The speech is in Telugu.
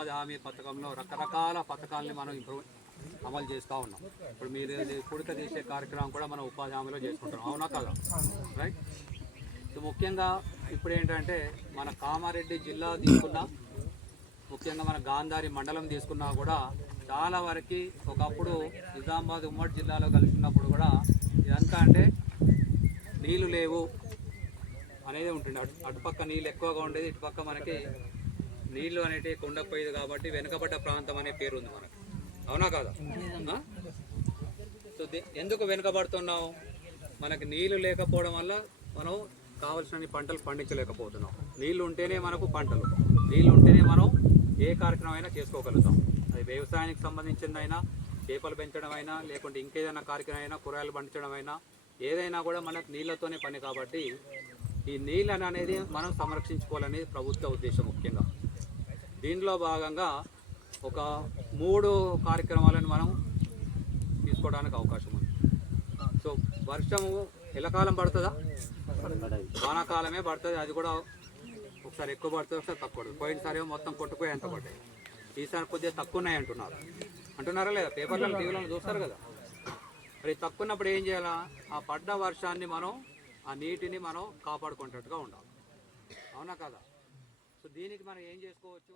ఉపాధి హామీ పథకంలో రకరకాల పథకాలని మనం అమలు చేస్తూ ఉన్నాం. ఇప్పుడు మీరు కుడిక తీసే కార్యక్రమం కూడా మనం ఉపాధి హామీలో చేసుకుంటాం, అవునా కదా? రైట్. సో ముఖ్యంగా ఇప్పుడు ఏంటంటే మన కామారెడ్డి జిల్లా తీసుకున్నా, ముఖ్యంగా మన గాంధారి మండలం తీసుకున్నా కూడా చాలా వరకు ఒకప్పుడు నిజామాబాద్ ఉమ్మడి జిల్లాలో కలిసినప్పుడు కూడా ఇదంతా అంటే నీళ్లు లేవు అనేది ఉంటుండే. అటుపక్క నీళ్ళు ఎక్కువగా ఉండేది, ఇటుపక్క మనకి నీళ్లు అనేటివి ఉండకపోయేది కాబట్టి వెనుకబడ్డ ప్రాంతం అనే పేరు ఉంది మనకు, అవునా కాదా? సో ఎందుకు వెనుకబడుతున్నాం? మనకి నీళ్లు లేకపోవడం వల్ల మనం కావలసిన పంటలు పండించలేకపోతున్నాం. నీళ్లు ఉంటేనే మనకు పంటలు, నీళ్లు ఉంటేనే మనం ఏ కార్యక్రమం అయినా చేసుకోగలుగుతాం. అది వ్యవసాయానికి సంబంధించిందైనా, చేపలు పెంచడం అయినా, లేకుంటే ఇంకేదైనా కార్యక్రమం అయినా, కూరగాయలు పండించడం అయినా, ఏదైనా కూడా మనకు నీళ్లతోనే పని. కాబట్టి ఈ నీళ్ళని అనేది మనం సంరక్షించుకోవాలనేది ప్రభుత్వ ఉద్దేశం ముఖ్యంగా. దీనిలో భాగంగా ఒక 3 కార్యక్రమాలను మనం తీసుకోవడానికి అవకాశం ఉంది. సో వర్షము ఎల్లకాలం పడుతుందా? వానాకాలమే పడుతుంది. అది కూడా ఒకసారి ఎక్కువ పడుతుంది, ఒకసారి తక్కువ పడుతుంది. పోయినసారి మొత్తం కొట్టుకుపోయి ఎంత పడ్డాయి, ఈసారి కొద్దిగా తక్కువ ఉన్నాయి అంటున్నారా లేదా? పేపర్లలో టీవీలలో చూస్తారు కదా. మరి తక్కువ ఉన్నప్పుడు ఏం చేయాలా? ఆ పడ్డ వర్షాన్ని మనం, ఆ నీటిని మనం కాపాడుకునేటట్టుగా ఉండాలి, అవునా కదా? సో దీనికి మనం ఏం చేసుకోవచ్చు?